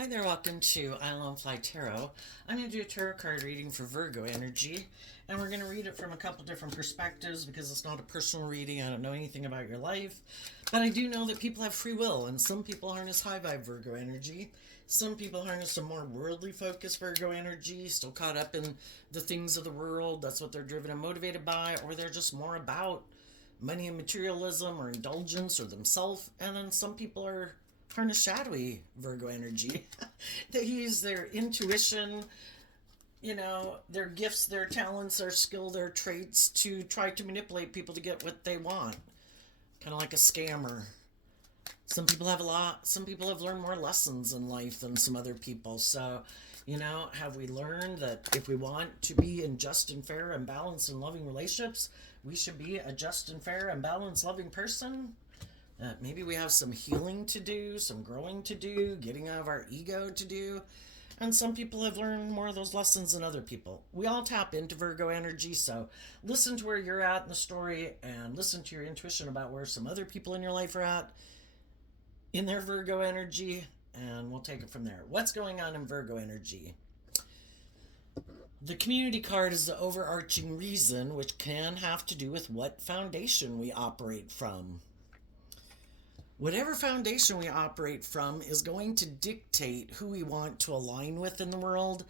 Hi there, welcome to Island Fly Tarot. I'm going to do a tarot card reading for Virgo energy, and we're going to read it from a couple different perspectives because it's not a personal reading. I don't know anything about your life, but I do know that people have free will, and some people harness high vibe Virgo energy. Some people harness a more worldly focused Virgo energy, still caught up in the things of the world. That's what they're driven and motivated by, or they're just more about money and materialism or indulgence or themselves. And then some people are harness shadowy Virgo energy. They use their intuition, their gifts, their talents, their skill, their traits to try to manipulate people to get what they want. Kind of like a scammer. Some people have learned more lessons in life than some other people. So, have we learned that if we want to be in just and fair and balanced and loving relationships, we should be a just and fair and balanced loving person? Maybe we have some healing to do, some growing to do, getting out of our ego to do. And some people have learned more of those lessons than other people. We all tap into Virgo energy, so listen to where you're at in the story and listen to your intuition about where some other people in your life are at in their Virgo energy, and we'll take it from there. What's going on in Virgo energy? The community card is the overarching reason, which can have to do with what foundation we operate from. Whatever foundation we operate from is going to dictate who we want to align with in the world.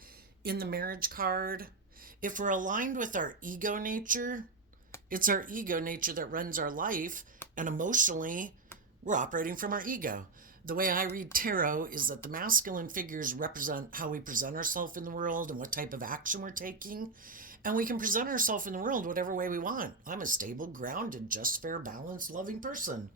In the marriage card, if we're aligned with our ego nature, it's our ego nature that runs our life, and emotionally, we're operating from our ego. The way I read tarot is that the masculine figures represent how we present ourselves in the world and what type of action we're taking. And we can present ourselves in the world whatever way we want. I'm a stable, grounded, just, fair, balanced, loving person.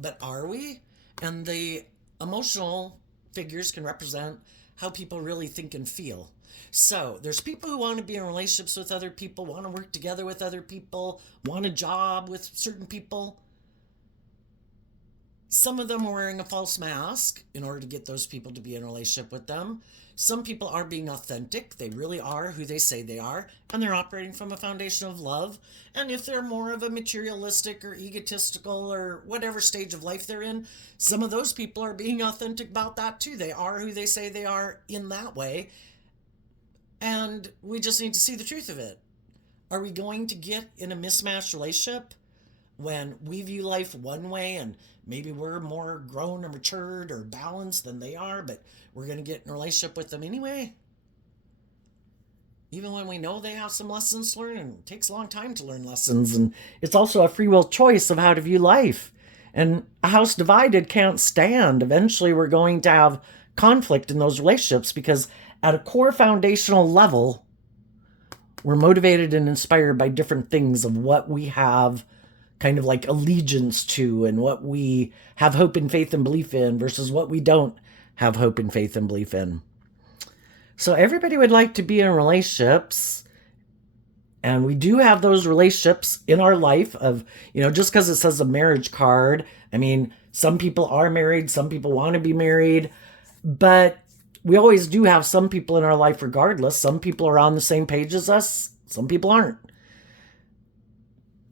But are we? And the emotional figures can represent how people really think and feel. So there's people who want to be in relationships with other people, want to work together with other people, want a job with certain people. Some of them are wearing a false mask in order to get those people to be in a relationship with them. Some people are being authentic. They really are who they say they are, and they're operating from a foundation of love. And if they're more of a materialistic or egotistical or whatever stage of life they're in, some of those people are being authentic about that too. They are who they say they are in that way. And we just need to see the truth of it. Are we going to get in a mismatched relationship when we view life one way and maybe we're more grown or matured or balanced than they are, but we're going to get in a relationship with them anyway? Even when we know they have some lessons to learn, and it takes a long time to learn lessons, and it's also a free will choice of how to view life. And a house divided can't stand. Eventually, we're going to have conflict in those relationships because at a core foundational level, we're motivated and inspired by different things of what we have kind of like allegiance to and what we have hope and faith and belief in versus what we don't have hope and faith and belief in. So everybody would like to be in relationships, and we do have those relationships in our life of, just because it says a marriage card, I mean, some people are married, some people want to be married, but we always do have some people in our life regardless. Some people are on the same page as us, some people aren't.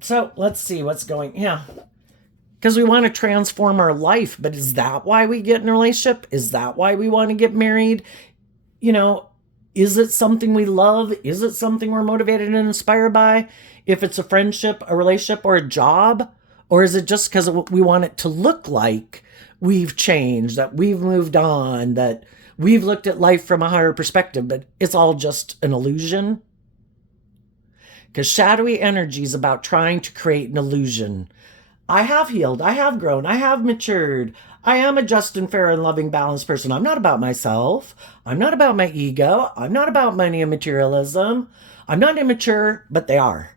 So let's see what's going. Because we want to transform our life, but is that why we get in a relationship? Is that why we want to get married? Is it something we love? Is it something we're motivated and inspired by? If it's a friendship, a relationship, or a job? Or is it just because we want it to look like we've changed, that we've moved on, that we've looked at life from a higher perspective, but it's all just an illusion? Because shadowy energy is about trying to create an illusion. I have healed. I have grown. I have matured. I am a just and fair and loving, balanced person. I'm not about myself. I'm not about my ego. I'm not about money and materialism. I'm not immature, but they are.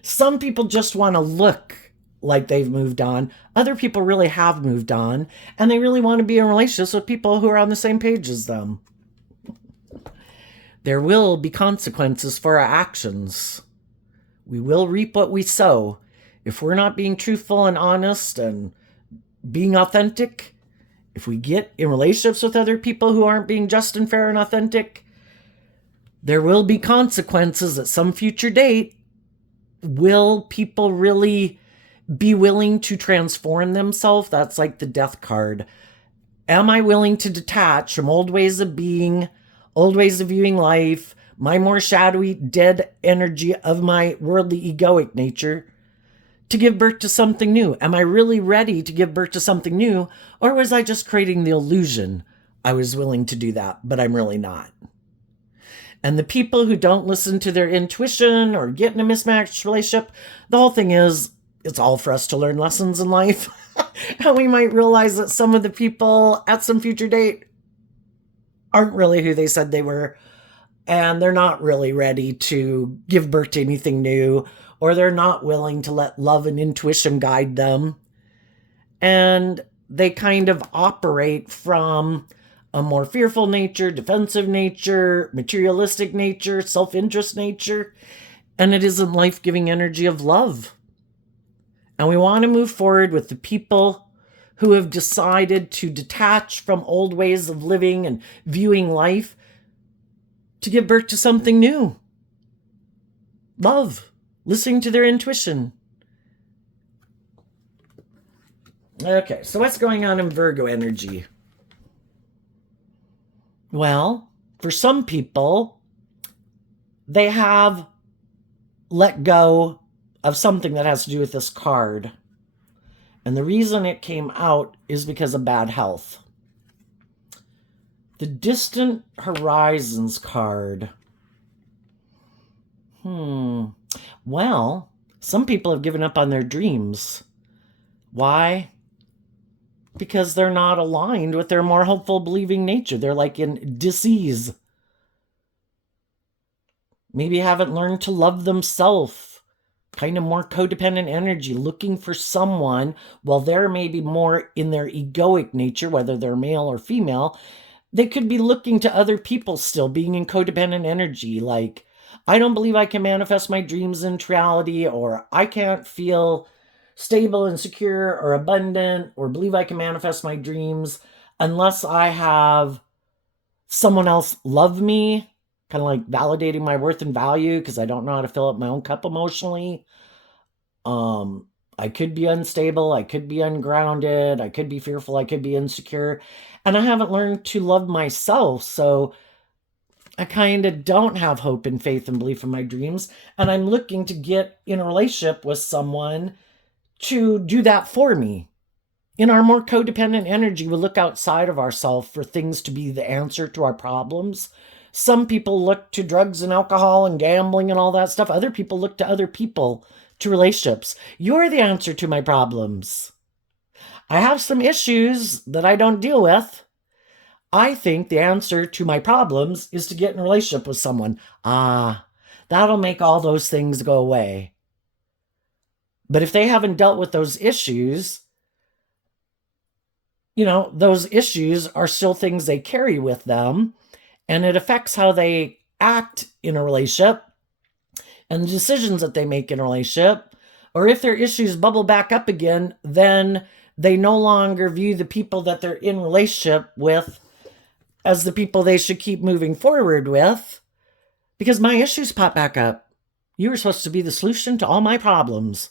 Some people just want to look like they've moved on. Other people really have moved on, and they really want to be in relationships with people who are on the same page as them. There will be consequences for our actions. We will reap what we sow. If we're not being truthful and honest and being authentic, if we get in relationships with other people who aren't being just and fair and authentic, there will be consequences at some future date. Will people really be willing to transform themselves? That's like the death card. Am I willing to detach from old ways of being, old ways of viewing life, my more shadowy, dead energy of my worldly egoic nature, to give birth to something new? Am I really ready to give birth to something new? Or was I just creating the illusion I was willing to do that, but I'm really not? And the people who don't listen to their intuition or get in a mismatched relationship, the whole thing is, it's all for us to learn lessons in life. And we might realize that some of the people at some future date aren't really who they said they were. And they're not really ready to give birth to anything new, or they're not willing to let love and intuition guide them. And they kind of operate from a more fearful nature, defensive nature, materialistic nature, self-interest nature, and it isn't life-giving energy of love. And we want to move forward with the people who have decided to detach from old ways of living and viewing life to give birth to something new. Love, listening to their intuition. Okay, so what's going on in Virgo energy? Well, for some people, they have let go of something that has to do with this card. And the reason it came out is because of bad health. The Distant Horizons card. Well, some people have given up on their dreams. Why? Because they're not aligned with their more hopeful, believing nature. They're like in dis-ease. Maybe haven't learned to love themselves. Kind of more codependent energy, looking for someone, while they're maybe more in their egoic nature, whether they're male or female. They could be looking to other people still, being in codependent energy, like, I don't believe I can manifest my dreams into reality, or I can't feel stable and secure or abundant, or believe I can manifest my dreams unless I have someone else love me, kind of like validating my worth and value, because I don't know how to fill up my own cup emotionally. I could be unstable, I could be ungrounded, I could be fearful, I could be insecure, and I haven't learned to love myself, so I kind of don't have hope and faith and belief in my dreams, and I'm looking to get in a relationship with someone to do that for me. In our more codependent energy, we look outside of ourselves for things to be the answer to our problems. Some people look to drugs and alcohol and gambling and all that stuff. Other people look to other people, to relationships. You're the answer to my problems. I have some issues that I don't deal with. I think the answer to my problems is to get in a relationship with someone. That'll make all those things go away. But if they haven't dealt with those issues, those issues are still things they carry with them, and it affects how they act in a relationship and the decisions that they make in a relationship. Or if their issues bubble back up again, then they no longer view the people that they're in relationship with as the people they should keep moving forward with, because my issues pop back up. You were supposed to be the solution to all my problems.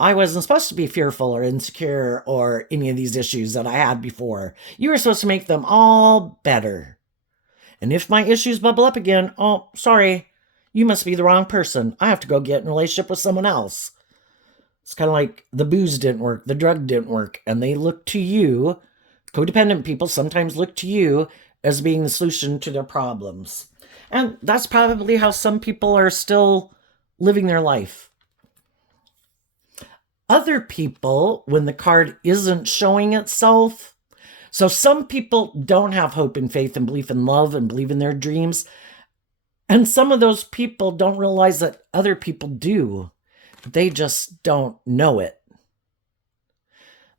I wasn't supposed to be fearful or insecure or any of these issues that I had before. You were supposed to make them all better. And if my issues bubble up again, oh, sorry, you must be the wrong person. I have to go get in a relationship with someone else. It's kind of like the booze didn't work, the drug didn't work, and they look to you. Codependent people sometimes look to you as being the solution to their problems. And that's probably how some people are still living their life. Other people, when the card isn't showing itself, so some people don't have hope and faith and belief in love and believe in their dreams. And some of those people don't realize that other people do. They just don't know it.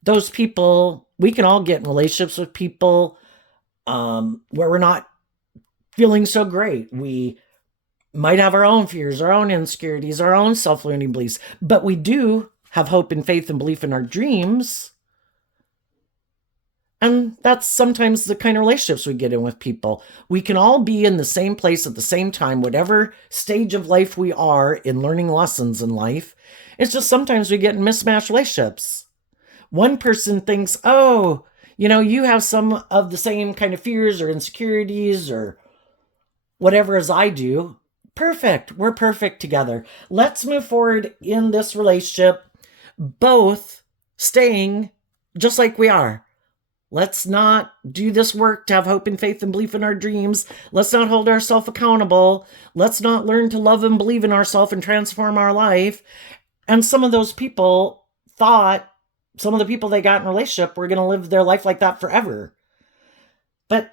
Those people, we can all get in relationships with people where we're not feeling so great. We might have our own fears, our own insecurities, our own self-limiting beliefs, but we do have hope and faith and belief in our dreams. And that's sometimes the kind of relationships we get in with people. We can all be in the same place at the same time, whatever stage of life we are in learning lessons in life. It's just sometimes we get in mismatched relationships. One person thinks, oh, You have some of the same kind of fears or insecurities or whatever as I do. Perfect. We're perfect together. Let's move forward in this relationship, both staying just like we are. Let's not do this work to have hope and faith and belief in our dreams. Let's not hold ourselves accountable. Let's not learn to love and believe in ourselves and transform our life. And some of those people thought, some of the people they got in a relationship were going to live their life like that forever. But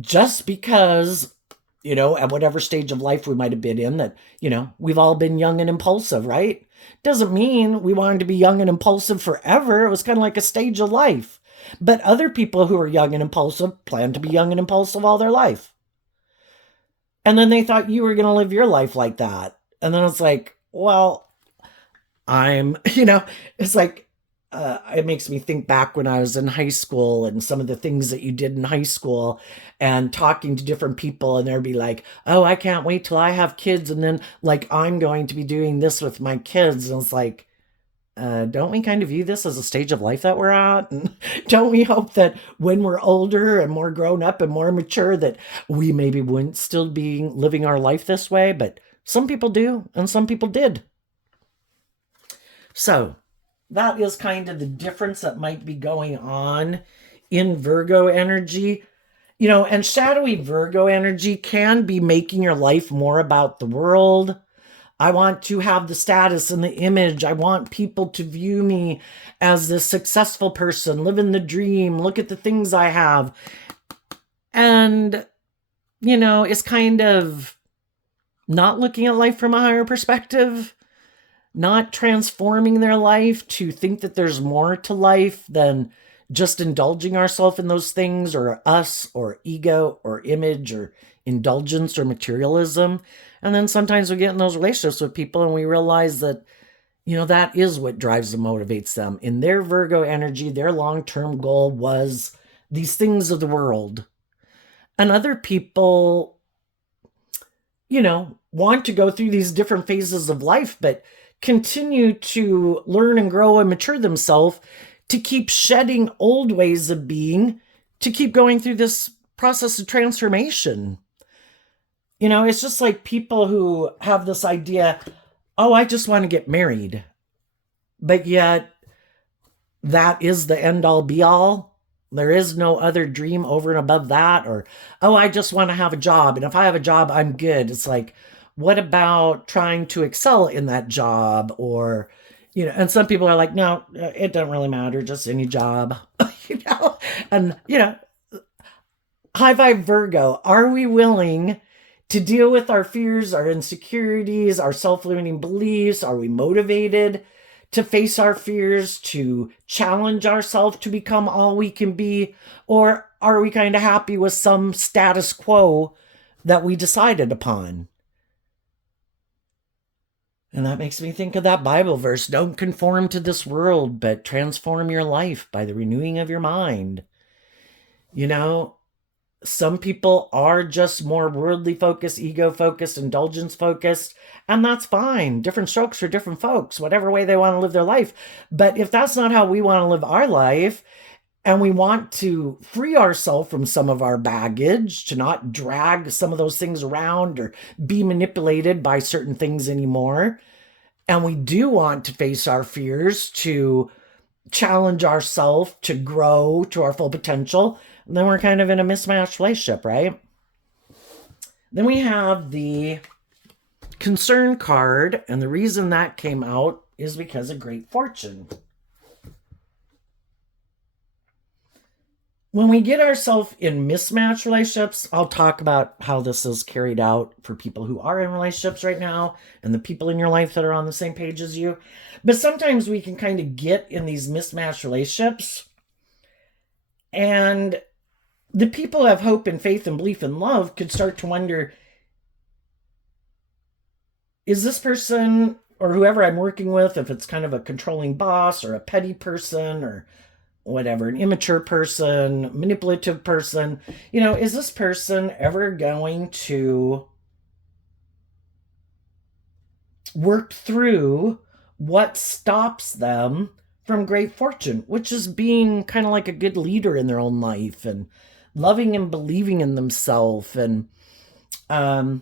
just because, at whatever stage of life we might have been in, that, we've all been young and impulsive, right? Doesn't mean we wanted to be young and impulsive forever. It was kind of like a stage of life. But other people who are young and impulsive plan to be young and impulsive all their life. And then they thought you were going to live your life like that. And then it's like, well, it's like, it makes me think back when I was in high school and some of the things that you did in high school and talking to different people, and they'd be like, oh, I can't wait till I have kids. And then like, I'm going to be doing this with my kids. And it's like, don't we kind of view this as a stage of life that we're at? And don't we hope that when we're older and more grown up and more mature, that we maybe wouldn't still be living our life this way? But some people do, and some people did. So that is kind of the difference that might be going on in Virgo energy. And shadowy Virgo energy can be making your life more about the world. I want to have the status and the image. I want people to view me as this successful person, living the dream, look at the things I have. And, it's kind of not looking at life from a higher perspective, not transforming their life to think that there's more to life than just indulging ourselves in those things, or us, or ego, or image, or indulgence, or materialism. And then sometimes we get in those relationships with people and we realize that, that is what drives and motivates them. In their Virgo energy, their long-term goal was these things of the world. And other people, want to go through these different phases of life, but continue to learn and grow and mature themselves to keep shedding old ways of being, to keep going through this process of transformation. It's just like people who have this idea, oh, I just want to get married. But yet, that is the end all be all. There is no other dream over and above that. Or, oh, I just want to have a job. And if I have a job, I'm good. It's like, what about trying to excel in that job? Or, and some people are like, no, it doesn't really matter. Just any job, and, high vibe Virgo, are we willing to deal with our fears, our insecurities, our self-limiting beliefs? Are we motivated to face our fears, to challenge ourselves to become all we can be? Or are we kind of happy with some status quo that we decided upon? And that makes me think of that Bible verse, don't conform to this world, but transform your life by the renewing of your mind. Some people are just more worldly focused, ego focused, indulgence focused, and that's fine. Different strokes for different folks, whatever way they want to live their life. But if that's not how we want to live our life, and we want to free ourselves from some of our baggage, to not drag some of those things around or be manipulated by certain things anymore, and we do want to face our fears, to challenge ourselves, to grow to our full potential, then we're kind of in a mismatched relationship, right? Then we have the concern card, and the reason that came out is because of great fortune. When we get ourselves in mismatched relationships, I'll talk about how this is carried out for people who are in relationships right now and the people in your life that are on the same page as you. But sometimes we can kind of get in these mismatched relationships, and the people who have hope and faith and belief and love could start to wonder, is this person or whoever I'm working with, if it's kind of a controlling boss or a petty person or whatever, an immature person, manipulative person, is this person ever going to work through what stops them from great fortune, which is being kind of like a good leader in their own life and loving and believing in themselves and um,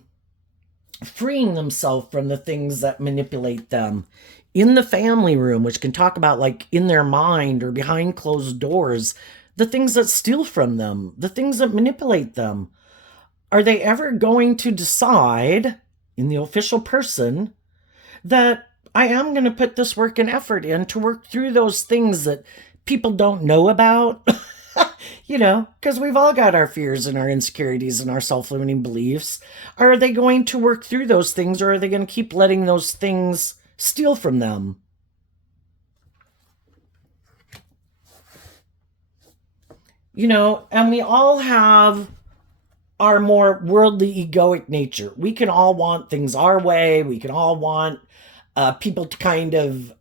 freeing themselves from the things that manipulate them in the family room, which can talk about like in their mind or behind closed doors, the things that steal from them, the things that manipulate them. Are they ever going to decide in the official person that I am going to put this work and effort in to work through those things that people don't know about? Because we've all got our fears and our insecurities and our self-limiting beliefs. Are they going to work through those things, or are they going to keep letting those things steal from them? And we all have our more worldly egoic nature. We can all want things our way. We can all want people to kind of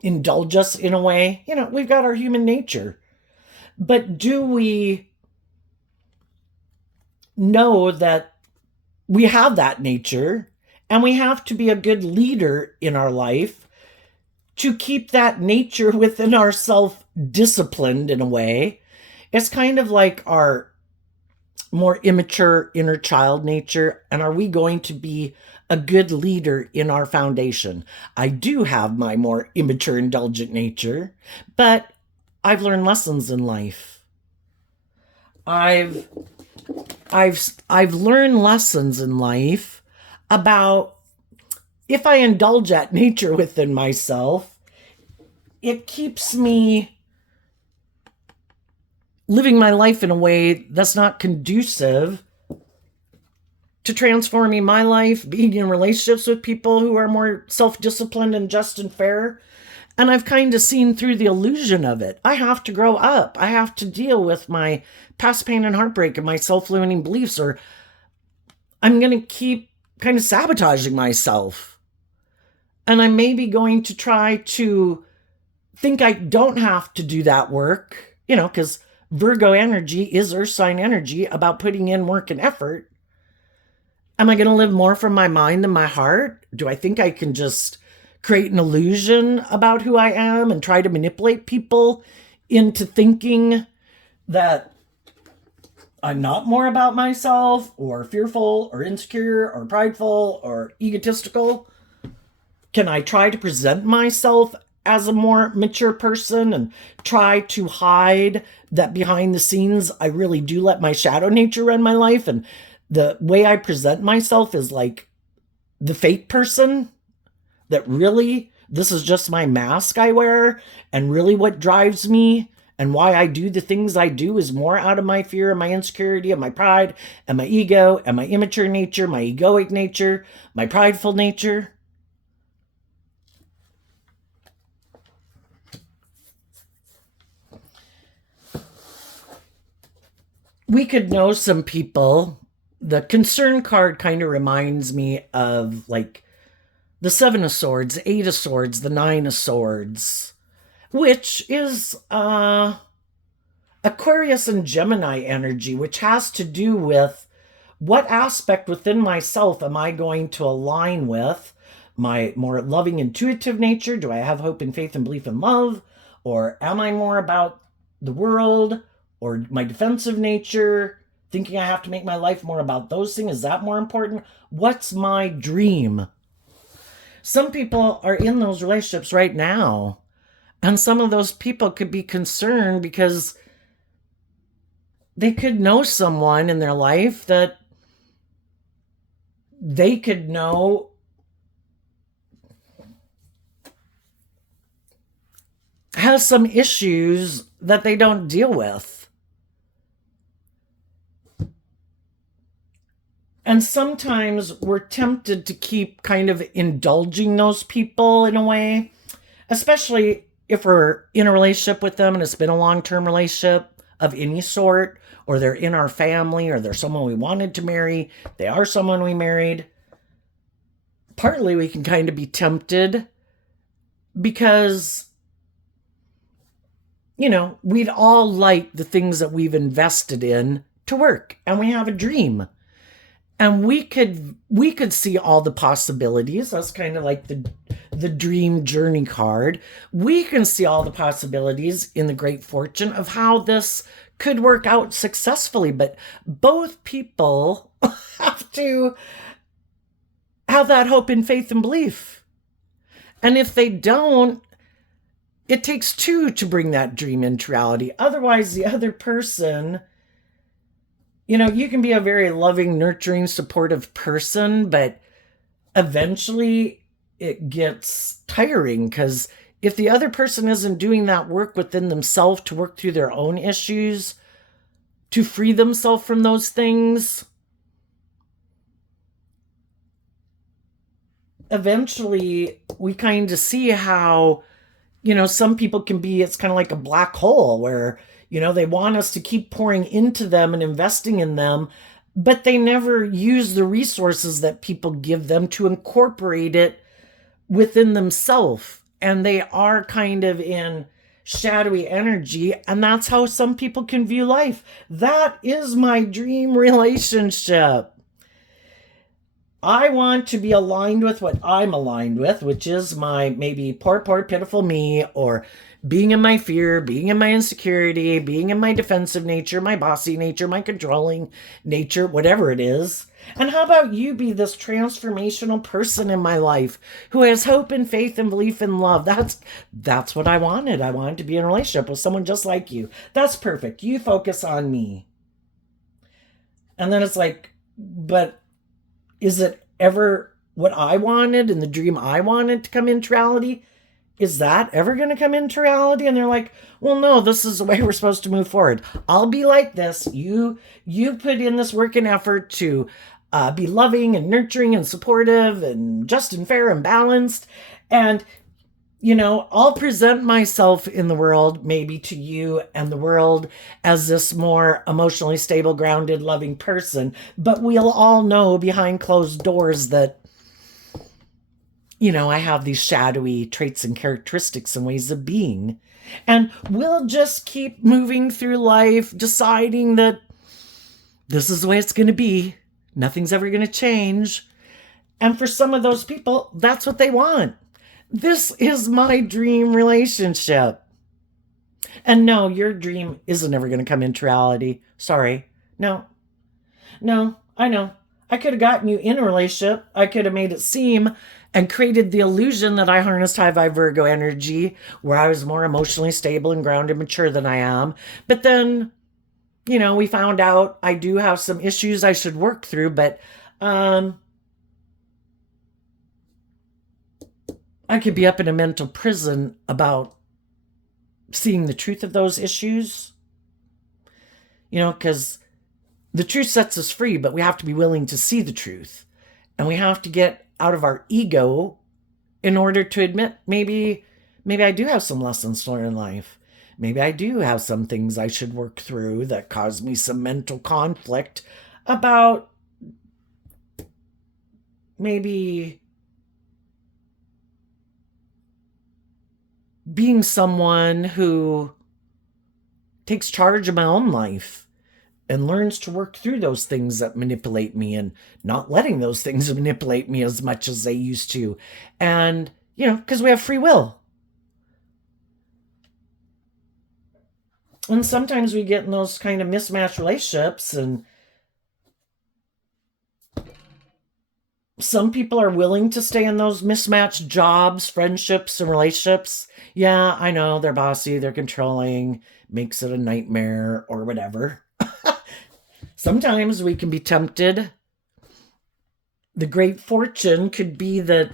indulge us in a way. We've got our human nature. But do we know that we have that nature and we have to be a good leader in our life to keep that nature within ourselves disciplined in a way? It's kind of like our more immature inner child nature. And are we going to be a good leader in our foundation? I do have my more immature, indulgent nature, but I've learned lessons in life. I've learned lessons in life about if I indulge that nature within myself, it keeps me living my life in a way that's not conducive to transforming my life, being in relationships with people who are more self-disciplined and just and fair. And I've kind of seen through the illusion of it. I have to grow up. I have to deal with my past pain and heartbreak and my self-limiting beliefs, or I'm going to keep kind of sabotaging myself. And I'm maybe going to try to think I don't have to do that work, because Virgo energy is earth sign energy about putting in work and effort. Am I going to live more from my mind than my heart? Do I think I can just create an illusion about who I am and try to manipulate people into thinking that I'm not more about myself, or fearful, or insecure, or prideful, or egotistical? Can I try to present myself as a more mature person and try to hide that behind the scenes I really do let my shadow nature run my life, and the way I present myself is like the fake person, that really this is just my mask I wear, and really what drives me and why I do the things I do is more out of my fear and my insecurity and my pride and my ego and my immature nature, my egoic nature, my prideful nature? We could know some people. The concern card kind of reminds me of like the Seven of Swords, Eight of Swords, the Nine of Swords, which is Aquarius and Gemini energy, which has to do with what aspect within myself am I going to align with? My more loving, intuitive nature? Do I have hope and faith and belief in love? Or am I more about the world? Or my defensive nature, thinking I have to make my life more about those things? Is that more important? What's my dream? Some people are in those relationships right now, and some of those people could be concerned because they could know someone in their life that they could know has some issues that they don't deal with. And sometimes we're tempted to keep kind of indulging those people in a way, especially if we're in a relationship with them and it's been a long-term relationship of any sort, or they're in our family, or they're someone we wanted to marry, they are someone we married. Partly we can kind of be tempted because, we'd all like the things that we've invested in to work, and we have a dream. And we could see all the possibilities. That's kind of like the dream journey card, we can see all the possibilities in the great fortune of how this could work out successfully. But both people have to have that hope and faith and belief. And if they don't, it takes two to bring that dream into reality. Otherwise, the other person, you can be a very loving, nurturing, supportive person, but eventually it gets tiring, because if the other person isn't doing that work within themselves to work through their own issues, to free themselves from those things, eventually we kind of see how, some people can be, it's kind of like a black hole where, they want us to keep pouring into them and investing in them, but they never use the resources that people give them to incorporate it within themselves. And they are kind of in shadowy energy. And that's how some people can view life. That is my dream relationship. I want to be aligned with what I'm aligned with, which is my maybe poor, pitiful me, or being in my fear, being in my insecurity, being in my defensive nature, my bossy nature, my controlling nature, whatever it is. And how about you be this transformational person in my life who has hope and faith and belief in love? That's what I wanted. I wanted to be in a relationship with someone just like you. That's perfect. You focus on me. And then it's like, but is it ever what I wanted and the dream I wanted to come into reality? Is that ever going to come into reality? And they're like, well, no, this is the way we're supposed to move forward. I'll be like this. You put in this work and effort to be loving and nurturing and supportive and just and fair and balanced. And, I'll present myself in the world, maybe to you and the world, as this more emotionally stable, grounded, loving person. But we'll all know behind closed doors that, I have these shadowy traits and characteristics and ways of being. And we'll just keep moving through life, deciding that this is the way it's going to be. Nothing's ever going to change. And for some of those people, that's what they want. This is my dream relationship. And no, your dream isn't ever going to come into reality. Sorry. No, I know. I could have gotten you in a relationship. I could have made it seem and created the illusion that I harnessed high vibe Virgo energy, where I was more emotionally stable and grounded, mature than I am. But then, we found out I do have some issues I should work through, but I could be up in a mental prison about seeing the truth of those issues. Because the truth sets us free, but we have to be willing to see the truth. And we have to get out of our ego in order to admit maybe I do have some lessons to learn in life. Maybe I do have some things I should work through that cause me some mental conflict about maybe being someone who takes charge of my own life and learns to work through those things that manipulate me, and not letting those things manipulate me as much as they used to. And, because we have free will. And sometimes we get in those kind of mismatched relationships, and some people are willing to stay in those mismatched jobs, friendships, and relationships. Yeah, I know, they're bossy, they're controlling, makes it a nightmare or whatever. Sometimes we can be tempted. The great fortune could be that,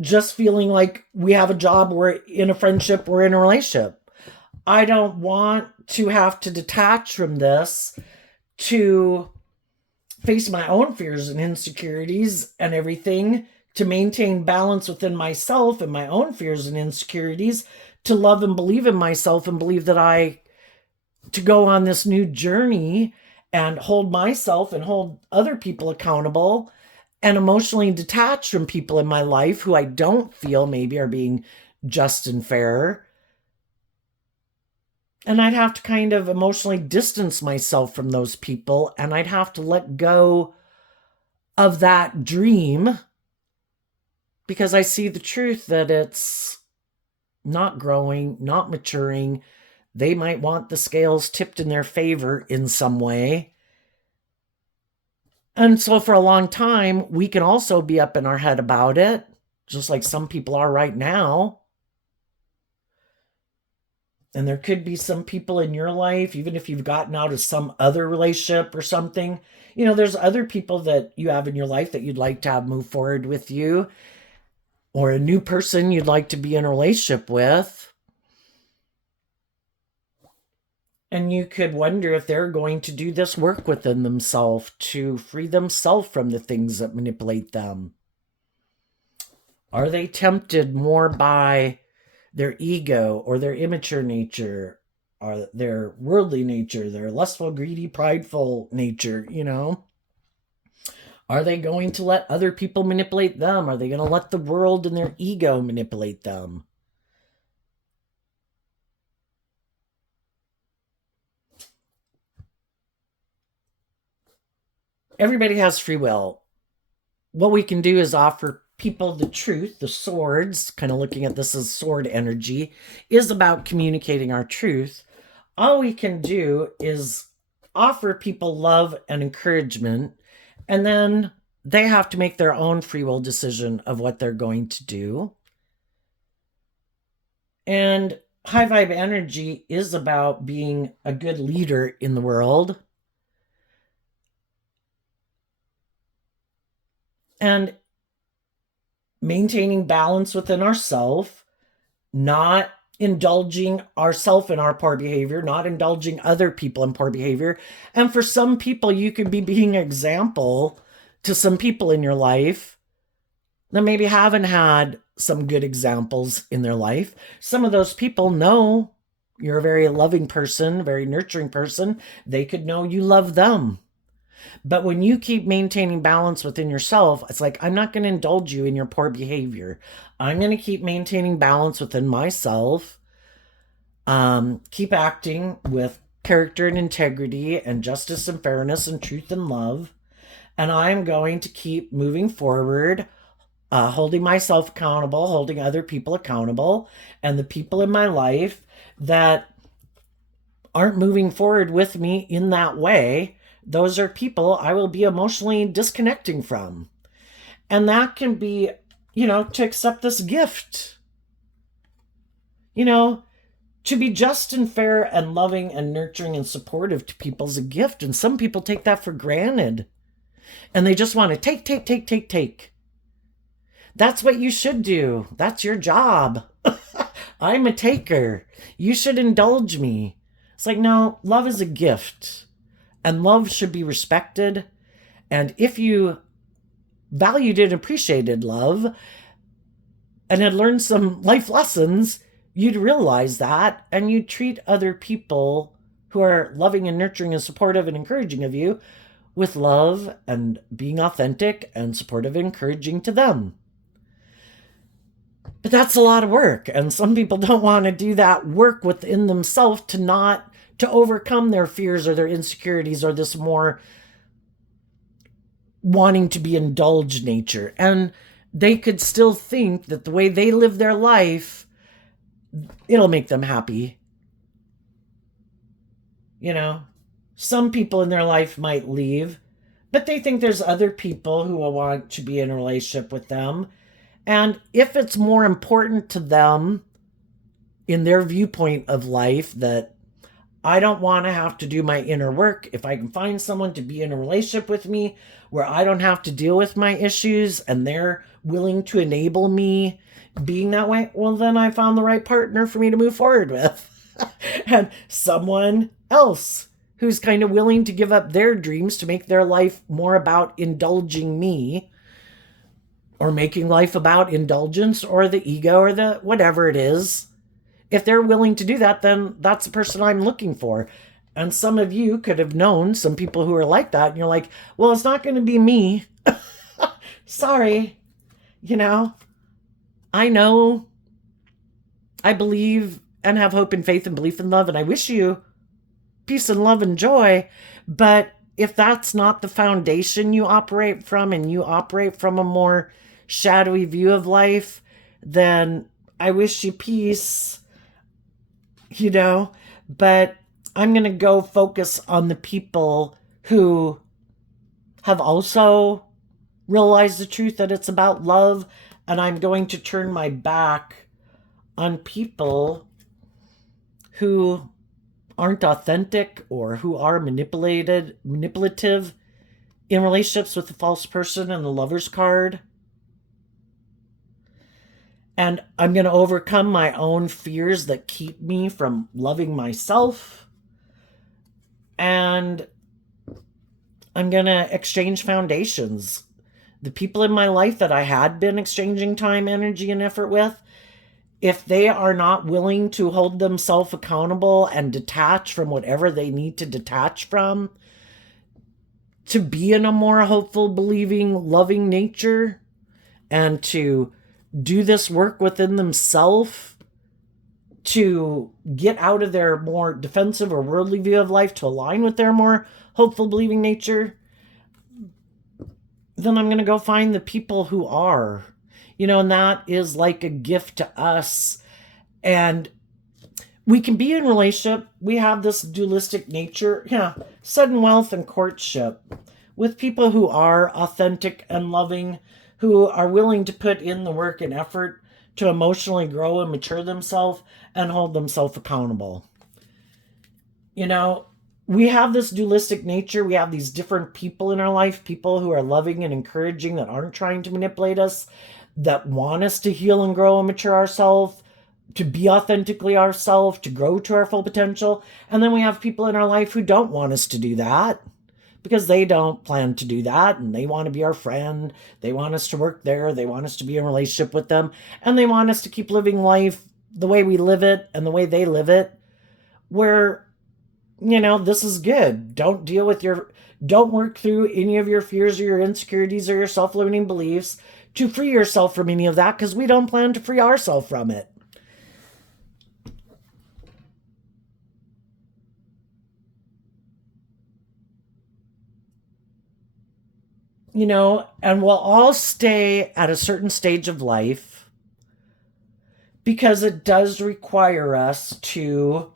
just feeling like we have a job, we're in a friendship, we're in a relationship. I don't want to have to detach from this to face my own fears and insecurities and everything, to maintain balance within myself and my own fears and insecurities, to love and believe in myself and believe that to go on this new journey and hold myself and hold other people accountable, and emotionally detached from people in my life who I don't feel maybe are being just and fair. And I'd have to kind of emotionally distance myself from those people, and I'd have to let go of that dream, because I see the truth that it's not growing, not maturing. They might want the scales tipped in their favor in some way. And so for a long time, we can also be up in our head about it, just like some people are right now. And there could be some people in your life, even if you've gotten out of some other relationship or something, there's other people that you have in your life that you'd like to have move forward with you, or a new person you'd like to be in a relationship with. And you could wonder if they're going to do this work within themselves to free themselves from the things that manipulate them. Are they tempted more by their ego or their immature nature, or their worldly nature, their lustful, greedy, prideful nature, Are they going to let other people manipulate them? Are they going to let the world and their ego manipulate them? Everybody has free will. What we can do is offer people the truth. The swords, kind of looking at this as sword energy, is about communicating our truth. All we can do is offer people love and encouragement, and then they have to make their own free will decision of what they're going to do. And high vibe energy is about being a good leader in the world. And maintaining balance within ourselves, not indulging ourselves in our poor behavior, not indulging other people in poor behavior. And for some people, you could be being an example to some people in your life that maybe haven't had some good examples in their life. Some of those people know you're a very loving person, very nurturing person. They could know you love them. But when you keep maintaining balance within yourself, it's like, I'm not going to indulge you in your poor behavior. I'm going to keep maintaining balance within myself. Keep acting with character and integrity and justice and fairness and truth and love. And I'm going to keep moving forward, holding myself accountable, holding other people accountable, and the people in my life that aren't moving forward with me in that way, those are people I will be emotionally disconnecting from. And that can be, to accept this gift. To be just and fair and loving and nurturing and supportive to people is a gift. And some people take that for granted. And they just want to take. That's what you should do. That's your job. I'm a taker. You should indulge me. It's like, no, love is a gift. And love should be respected. And if you valued and appreciated love and had learned some life lessons, you'd realize that, and you'd treat other people who are loving and nurturing and supportive and encouraging of you with love and being authentic and supportive and encouraging to them. But that's a lot of work, and some people don't want to do that work within themselves to overcome their fears or their insecurities or this more wanting to be indulged nature. And they could still think that the way they live their life, it'll make them happy. Some people in their life might leave, but they think there's other people who will want to be in a relationship with them. And if it's more important to them in their viewpoint of life that I don't want to have to do my inner work, if I can find someone to be in a relationship with me where I don't have to deal with my issues and they're willing to enable me being that way, well, then I found the right partner for me to move forward with. And someone else who's kind of willing to give up their dreams to make their life more about indulging me, or making life about indulgence or the ego or the whatever it is. If they're willing to do that, then that's the person I'm looking for. And some of you could have known some people who are like that, and you're like, well, it's not going to be me. Sorry. I know, I believe and have hope and faith and belief in love, and I wish you peace and love and joy. But if that's not the foundation you operate from, and you operate from a more shadowy view of life, then I wish you peace, but I'm going to go focus on the people who have also realized the truth that it's about love, and I'm going to turn my back on people who aren't authentic or who are manipulative in relationships with the false person and the lover's card. And I'm going to overcome my own fears that keep me from loving myself. And I'm going to exchange foundations. The people in my life that I had been exchanging time, energy, and effort with, if they are not willing to hold themselves accountable and detach from whatever they need to detach from to be in a more hopeful, believing, loving nature, and to do this work within themselves to get out of their more defensive or worldly view of life to align with their more hopeful, believing nature, then I'm going to go find the people who are. And that is like a gift to us. And we can be in relationship. We have this dualistic nature, sudden wealth and courtship, with people who are authentic and loving, who are willing to put in the work and effort to emotionally grow and mature themselves and hold themselves accountable. We have this dualistic nature. We have these different people in our life, people who are loving and encouraging, that aren't trying to manipulate us, that want us to heal and grow and mature ourselves, to be authentically ourselves, to grow to our full potential. And then we have people in our life who don't want us to do that, because they don't plan to do that, and they want to be our friend. They want us to work there. They want us to be in a relationship with them. And they want us to keep living life the way we live it and the way they live it, where, this is good. Don't work through any of your fears or your insecurities or your self-limiting beliefs to free yourself from any of that, because we don't plan to free ourselves from it. And we'll all stay at a certain stage of life because it does require us to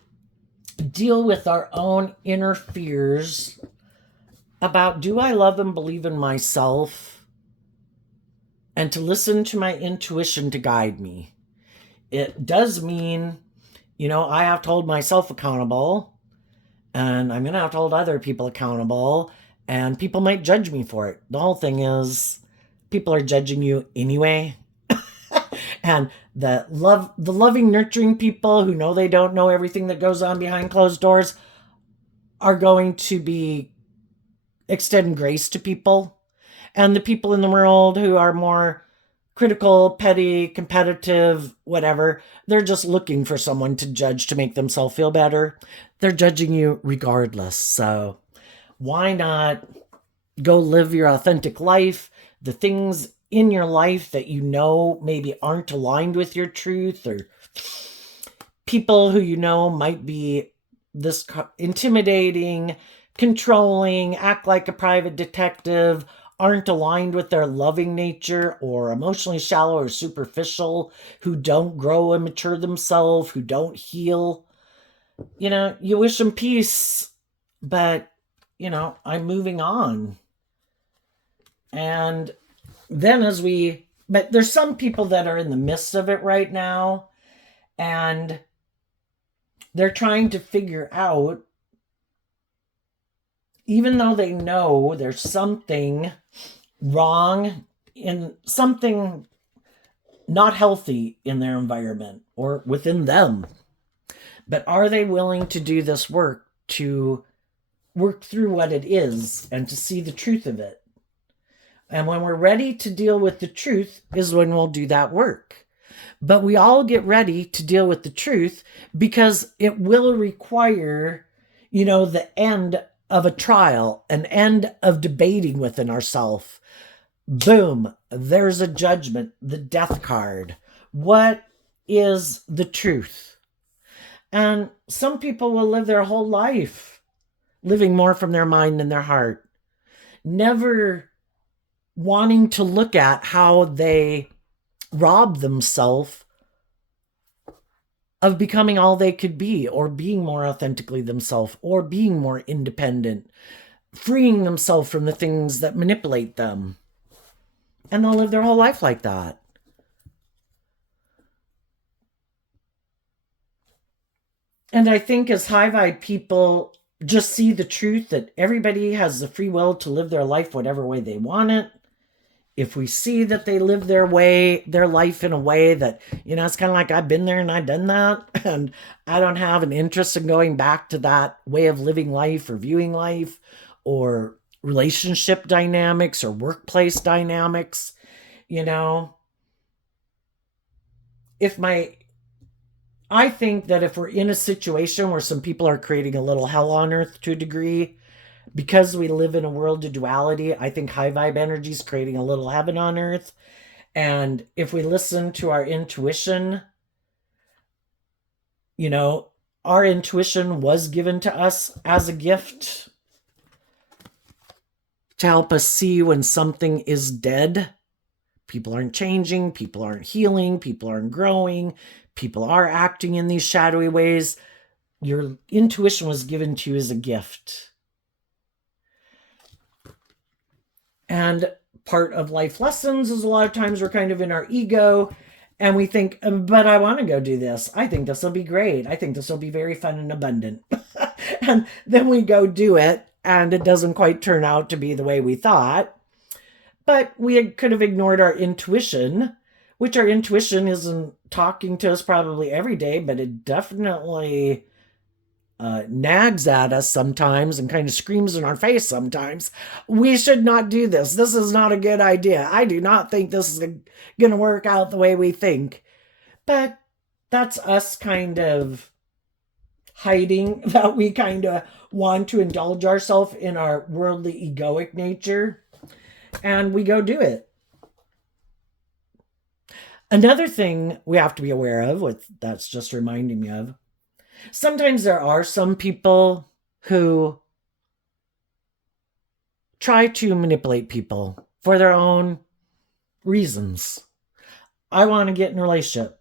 deal with our own inner fears about, do I love and believe in myself? And to listen to my intuition to guide me. It does mean, I have to hold myself accountable, and I'm going to have to hold other people accountable, and people might judge me for it. The whole thing is, people are judging you anyway. And the loving, nurturing people who know they don't know everything that goes on behind closed doors are going to be extending grace to people. And the people in the world who are more critical, petty, competitive, whatever, they're just looking for someone to judge to make themselves feel better. They're judging you regardless. So why not go live your authentic life? The things in your life that maybe aren't aligned with your truth, or people who might be this intimidating, controlling, act like a private detective, aren't aligned with their loving nature, or emotionally shallow or superficial, who don't grow and mature themselves, who don't heal. You wish them peace, but, I'm moving on. And then but there's some people that are in the midst of it right now, and they're trying to figure out, even though they know there's something wrong, in something not healthy in their environment or within them, but are they willing to do this work, to work through what it is and to see the truth of it? And when we're ready to deal with the truth is when we'll do that work. But we all get ready to deal with the truth because it will require, the end of a trial, an end of debating within ourselves. Boom, there's a judgment, the death card. What is the truth? And some people will live their whole life living more from their mind and their heart, never wanting to look at how they rob themselves of becoming all they could be, or being more authentically themselves, or being more independent, freeing themselves from the things that manipulate them. And they'll live their whole life like that. And I think as high vibe people just see the truth that everybody has the free will to live their life whatever way they want it. If we see that they live their life in a way that, it's kind of like I've been there and I've done that, and I don't have an interest in going back to that way of living life or viewing life or relationship dynamics or workplace dynamics, I think that if we're in a situation where some people are creating a little hell on earth to a degree, because we live in a world of duality, I think high vibe energy is creating a little heaven on earth. And if we listen to our intuition, our intuition was given to us as a gift to help us see when something is dead. People aren't changing, people aren't healing, people aren't growing, people are acting in these shadowy ways. Your intuition was given to you as a gift. And part of life lessons is a lot of times we're kind of in our ego and we think, but I want to go do this. I think this will be great. I think this will be very fun and abundant. And then we go do it and it doesn't quite turn out to be the way we thought. But we could have ignored our intuition, which our intuition isn't talking to us probably every day, but it definitely nags at us sometimes and kind of screams in our face sometimes. We should not do this. This is not a good idea. I do not think this is going to work out the way we think. But that's us kind of hiding that we kind of want to indulge ourselves in our worldly egoic nature. And we go do it. Another thing we have to be aware of, what that's just reminding me of, sometimes there are some people who try to manipulate people for their own reasons. I want to get in a relationship.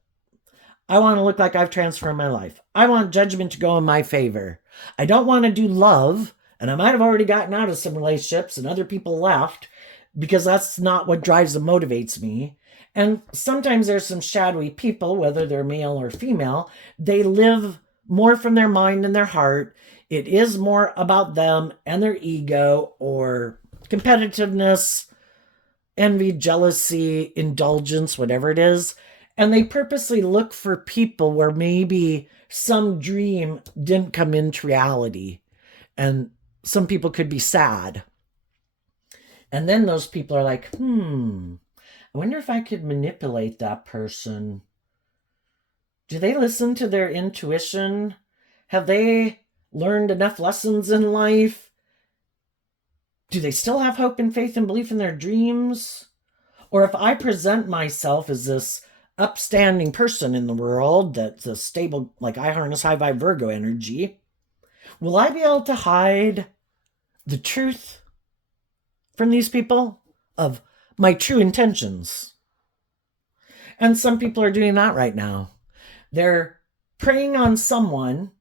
I want to look like I've transformed my life. I want judgment to go in my favor. I don't want to do love, and I might have already gotten out of some relationships and other people left because that's not what drives and motivates me. And sometimes there's some shadowy people, whether they're male or female, they live more from their mind and their heart. It is more about them and their ego or competitiveness, envy, jealousy, indulgence, whatever it is. And they purposely look for people where maybe some dream didn't come into reality. And some people could be sad. And then those people are like, I wonder if I could manipulate that person. Do they listen to their intuition? Have they learned enough lessons in life? Do they still have hope and faith and belief in their dreams? Or if I present myself as this upstanding person in the world that's a stable, like I harness high vibe Virgo energy, will I be able to hide the truth from these people of my true intentions? And some people are doing that right now. They're preying on someone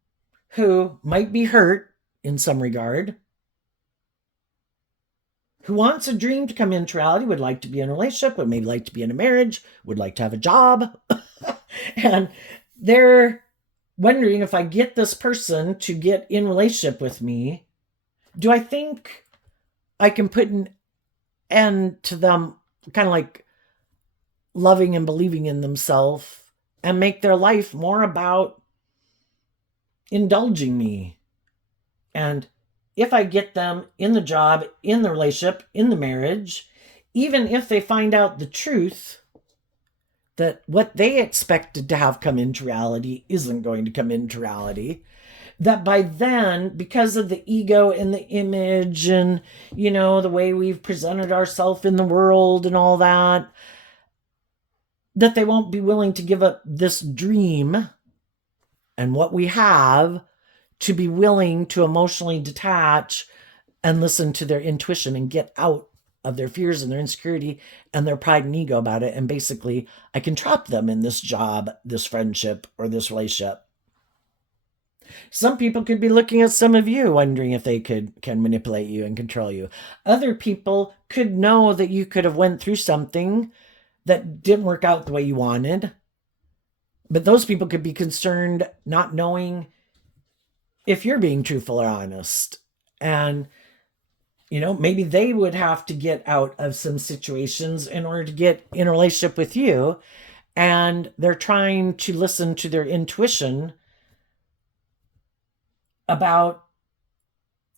who might be hurt in some regard, who wants a dream to come into reality, would like to be in a relationship, would maybe like to be in a marriage, would like to have a job. And they're wondering, if I get this person to get in relationship with me, do I think I can put an end to them kind of like loving and believing in themselves and make their life more about indulging me? And if I get them in the job, in the relationship, in the marriage, even if they find out the truth that what they expected to have come into reality isn't going to come into reality, that by then, because of the ego and the image and, the way we've presented ourselves in the world and all that, that they won't be willing to give up this dream and what we have to be willing to emotionally detach and listen to their intuition and get out of their fears and their insecurity and their pride and ego about it. And basically, I can trap them in this job, this friendship, or this relationship. Some people could be looking at some of you wondering if they can manipulate you and control you. Other people could know that you could have went through something that didn't work out the way you wanted. But those people could be concerned not knowing if you're being truthful or honest. And maybe they would have to get out of some situations in order to get in a relationship with you. And they're trying to listen to their intuition about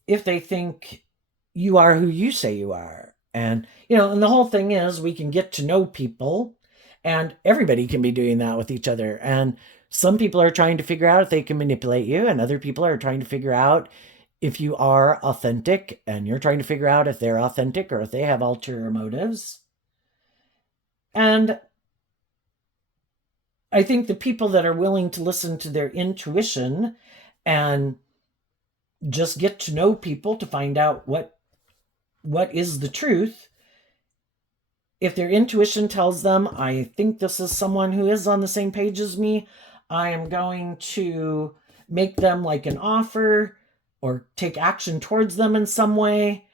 if they think you are who you say you are. And, and the whole thing is we can get to know people, and everybody can be doing that with each other. And some people are trying to figure out if they can manipulate you, and other people are trying to figure out if you are authentic, and you're trying to figure out if they're authentic or if they have ulterior motives. And I think the people that are willing to listen to their intuition and just get to know people to find out what is the truth, if their intuition tells them, I think this is someone who is on the same page as me, I am going to make them like an offer or take action towards them in some way.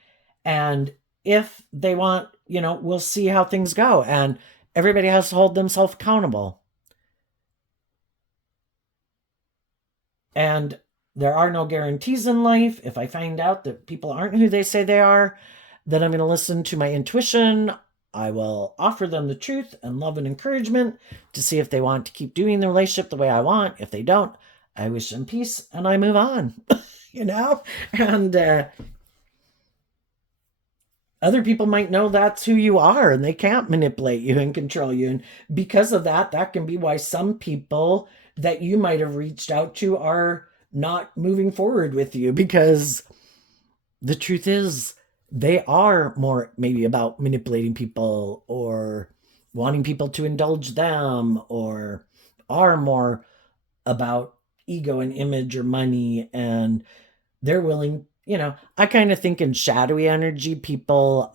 And if they want, we'll see how things go. And everybody has to hold themselves accountable. And there are no guarantees in life. If I find out that people aren't who they say they are, then I'm going to listen to my intuition. I will offer them the truth and love and encouragement to see if they want to keep doing the relationship the way I want. If they don't, I wish them peace and I move on, And other people might know that's who you are and they can't manipulate you and control you. And because of that, that can be why some people that you might have reached out to are not moving forward with you, because the truth is they are more maybe about manipulating people or wanting people to indulge them, or are more about ego and image or money, and they're willing, I kind of think in shadowy energy people,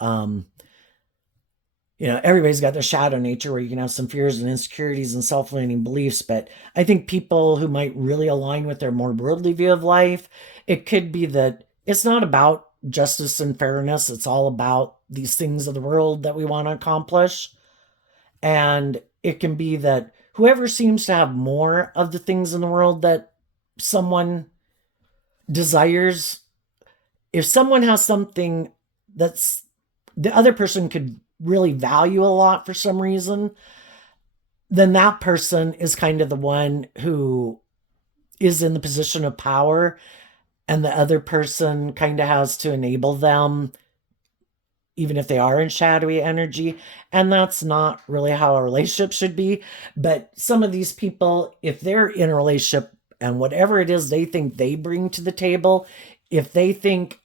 everybody's got their shadow nature where you can have some fears and insecurities and self-limiting beliefs. But I think people who might really align with their more worldly view of life, it could be that it's not about justice and fairness. It's all about these things of the world that we want to accomplish. And it can be that whoever seems to have more of the things in the world that someone desires, if someone has something that's the other person could really value a lot for some reason, then that person is kind of the one who is in the position of power, and the other person kind of has to enable them, even if they are in shadowy energy. And that's not really how a relationship should be. But some of these people, if they're in a relationship and whatever it is they think they bring to the table, if they think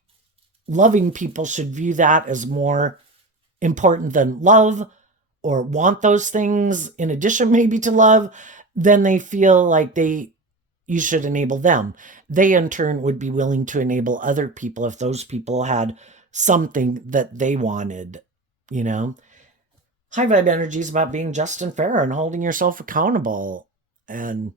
loving people should view that as more important than love, or want those things in addition maybe to love, then they feel like you should enable them. They in turn would be willing to enable other people if those people had something that they wanted. High vibe energy is about being just and fair and holding yourself accountable, and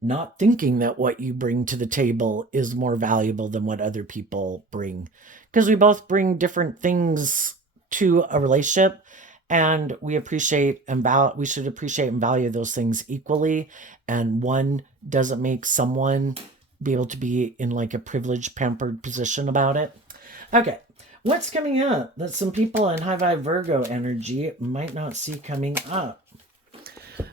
not thinking that what you bring to the table is more valuable than what other people bring, because we both bring different things to a relationship, and we appreciate and we should appreciate and value those things equally. And one doesn't make someone be able to be in like a privileged, pampered position about it. Okay, what's coming up that some people in high vibe Virgo energy might not see coming up?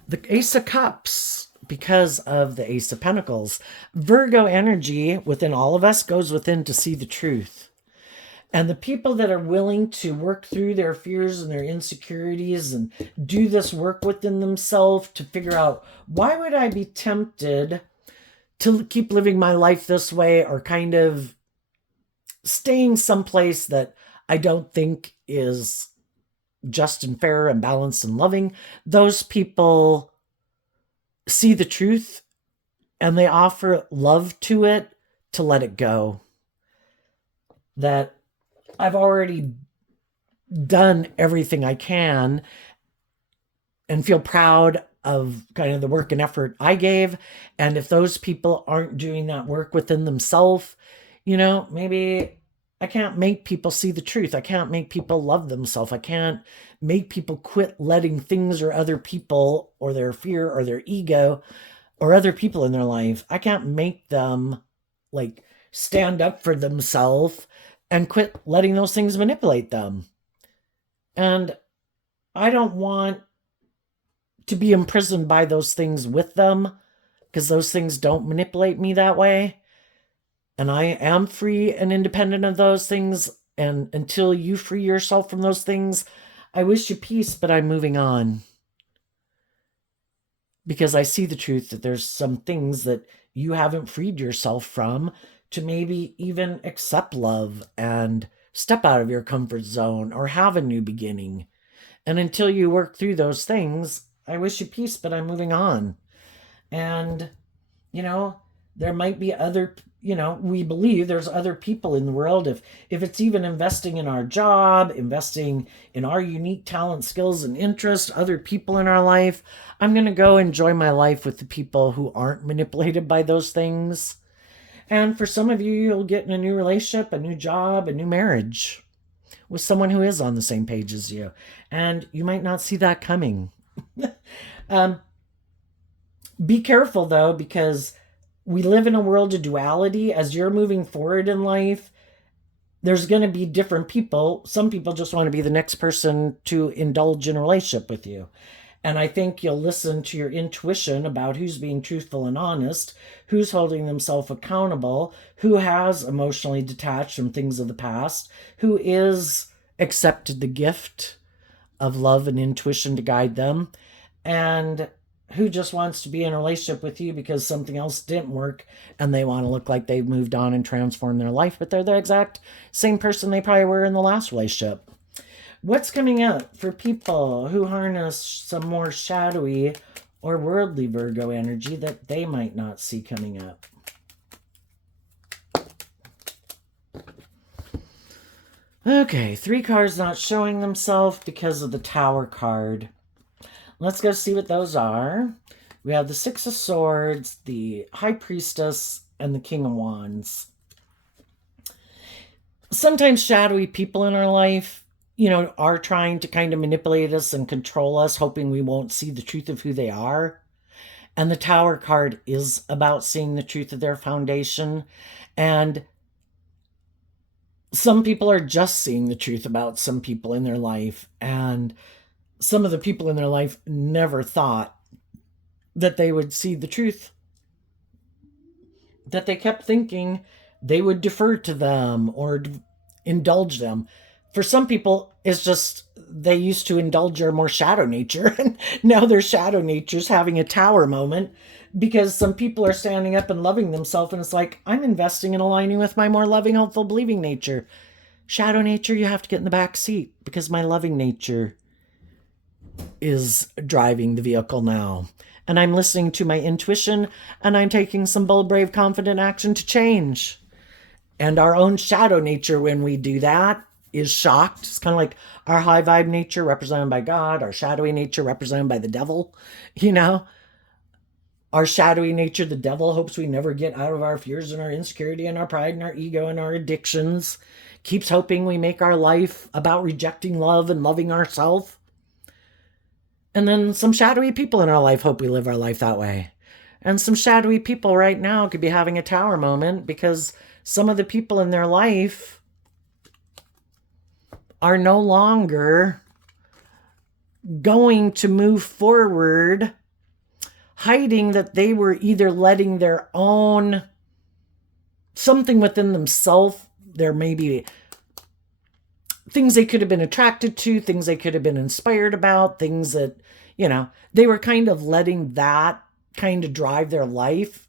The Ace of Cups, because of the Ace of Pentacles. Virgo energy within all of us goes within to see the truth. And the people that are willing to work through their fears and their insecurities and do this work within themselves to figure out, why would I be tempted to keep living my life this way, or kind of staying someplace that I don't think is just and fair and balanced and loving? Those people see the truth and they offer love to it to let it go. That I've already done everything I can and feel proud of kind of the work and effort I gave. And if those people aren't doing that work within themselves, maybe I can't make people see the truth. I can't make people love themselves. I can't make people quit letting things or other people or their fear or their ego or other people in their life. I can't make them like stand up for themselves and quit letting those things manipulate them. And I don't want to be imprisoned by those things with them, because those things don't manipulate me that way. And I am free and independent of those things. And until you free yourself from those things, I wish you peace, but I'm moving on. Because I see the truth that there's some things that you haven't freed yourself from to maybe even accept love and step out of your comfort zone or have a new beginning. And until you work through those things, I wish you peace, but I'm moving on. And, there might be other, we believe there's other people in the world. If it's even investing in our job, investing in our unique talent, skills, and interests, other people in our life, I'm going to go enjoy my life with the people who aren't manipulated by those things. And for some of you, you'll get in a new relationship, a new job, a new marriage with someone who is on the same page as you. And you might not see that coming. Be careful, though, because we live in a world of duality. As you're moving forward in life, there's going to be different people. Some people just want to be the next person to indulge in a relationship with you. And I think you'll listen to your intuition about who's being truthful and honest, who's holding themselves accountable, who has emotionally detached from things of the past, who is accepted the gift of love and intuition to guide them, and who just wants to be in a relationship with you because something else didn't work and they want to look like they've moved on and transformed their life, but they're the exact same person they probably were in the last relationship. What's coming up for people who harness some more shadowy or worldly Virgo energy that they might not see coming up? Okay, 3 cards not showing themselves because of the Tower card. Let's go see what those are. We have the 6 of Swords, the High Priestess, and the King of Wands. Sometimes shadowy people in our life, are trying to kind of manipulate us and control us, hoping we won't see the truth of who they are. And the Tower card is about seeing the truth of their foundation. And some people are just seeing the truth about some people in their life. And some of the people in their life never thought that they would see the truth, that they kept thinking they would defer to them or indulge them. For some people, it's just they used to indulge their more shadow nature, and now their shadow nature's having a tower moment because some people are standing up and loving themselves, and it's like, I'm investing in aligning with my more loving, helpful, believing nature. Shadow nature, you have to get in the back seat because my loving nature is driving the vehicle now. And I'm listening to my intuition, and I'm taking some bold, brave, confident action to change. And our own shadow nature, when we do that, is shocked. It's kind of like our high vibe nature represented by God, our shadowy nature represented by the devil. Our shadowy nature, the devil, hopes we never get out of our fears and our insecurity and our pride and our ego and our addictions. Keeps hoping we make our life about rejecting love and loving ourselves. And then some shadowy people in our life hope we live our life that way. And some shadowy people right now could be having a tower moment because some of the people in their life are no longer going to move forward, hiding that they were either letting their own something within themselves, there may be things they could have been attracted to, things they could have been inspired about, things that, they were kind of letting that kind of drive their life,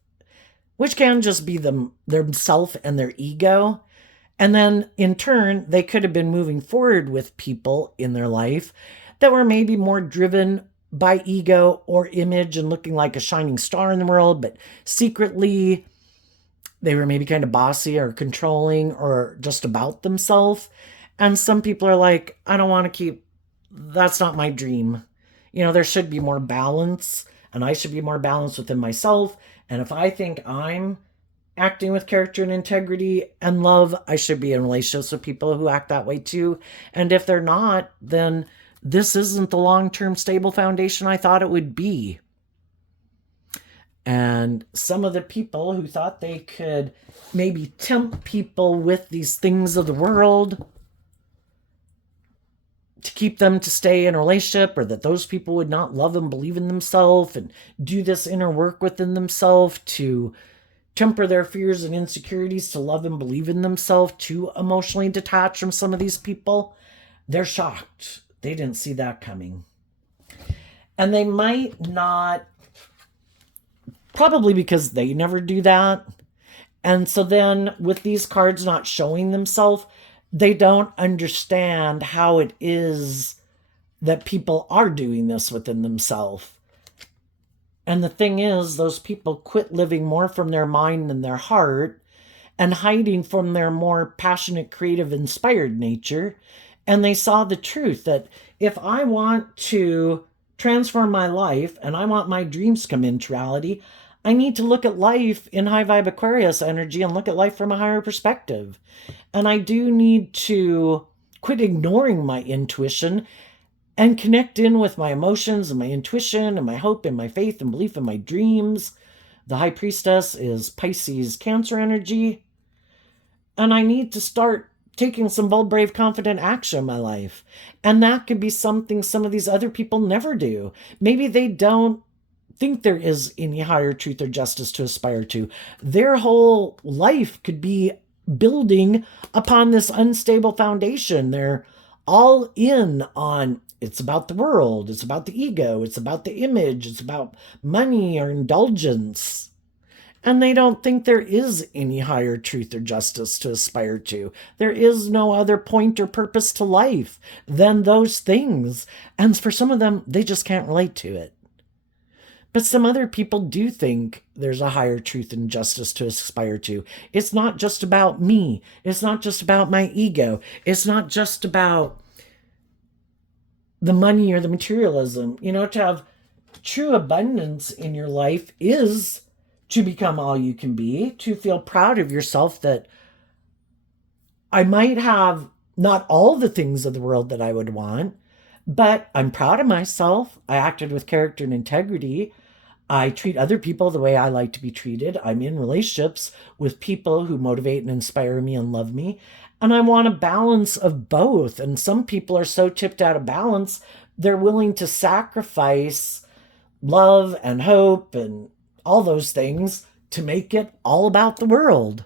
which can just be themselves and their ego. And then in turn, they could have been moving forward with people in their life that were maybe more driven by ego or image and looking like a shining star in the world, but secretly they were maybe kind of bossy or controlling or just about themselves. And some people are like, I don't want to keep, that's not my dream. There should be more balance, and I should be more balanced within myself. And if I think I'm acting with character and integrity and love, I should be in relationships with people who act that way too. And if they're not, then this isn't the long term stable foundation I thought it would be. And some of the people who thought they could maybe tempt people with these things of the world to keep them to stay in a relationship, or that those people would not love and believe in themselves and do this inner work within themselves to temper their fears and insecurities, to love and believe in themselves, to emotionally detach from some of these people, they're shocked. They didn't see that coming. And they might not, probably because they never do that. And so then with these cards not showing themselves, they don't understand how it is that people are doing this within themselves. And the thing is, those people quit living more from their mind than their heart and hiding from their more passionate, creative, inspired nature. And they saw the truth that if I want to transform my life and I want my dreams to come into reality, I need to look at life in high vibe Aquarius energy and look at life from a higher perspective. And I do need to quit ignoring my intuition and connect in with my emotions and my intuition and my hope and my faith and belief in my dreams. The High Priestess is Pisces Cancer energy. And I need to start taking some bold, brave, confident action in my life. And that could be something some of these other people never do. Maybe they don't think there is any higher truth or justice to aspire to. Their whole life could be building upon this unstable foundation. They're all in on, it's about the world, it's about the ego, it's about the image, it's about money or indulgence. And they don't think there is any higher truth or justice to aspire to. There is no other point or purpose to life than those things. And for some of them, they just can't relate to it. But some other people do think there's a higher truth and justice to aspire to. It's not just about me. It's not just about my ego. It's not just about the money or the materialism. To have true abundance in your life is to become all you can be, to feel proud of yourself that I might have not all the things of the world that I would want, but I'm proud of myself. I acted with character and integrity. I treat other people the way I like to be treated. I'm in relationships with people who motivate and inspire me and love me. And I want a balance of both. And some people are so tipped out of balance, they're willing to sacrifice love and hope and all those things to make it all about the world.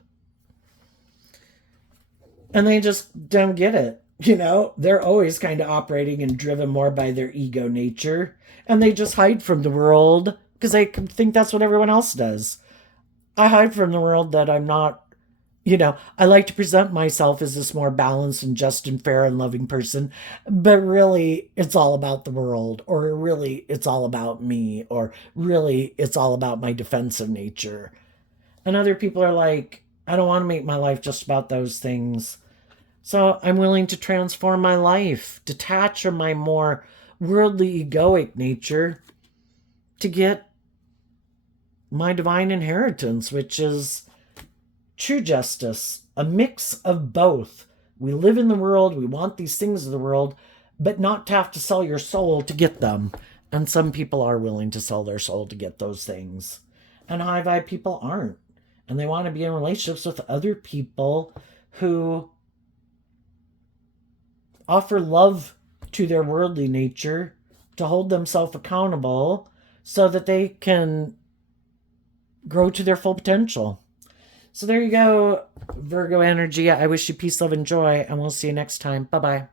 And they just don't get it. They're always kind of operating and driven more by their ego nature. And they just hide from the world because they think that's what everyone else does. I hide from the world that I'm not, I like to present myself as this more balanced and just and fair and loving person, but really it's all about the world, or really it's all about me, or really it's all about my defensive nature. And other people are like, I don't want to make my life just about those things. So I'm willing to transform my life, detach from my more worldly egoic nature to get my divine inheritance, which is true justice, a mix of both. We live in the world, we want these things of the world, but not to have to sell your soul to get them. And some people are willing to sell their soul to get those things. And high vibe people aren't. And they want to be in relationships with other people who offer love to their worldly nature, to hold themselves accountable so that they can grow to their full potential. So there you go, Virgo energy. I wish you peace, love, and joy, and we'll see you next time. Bye-bye.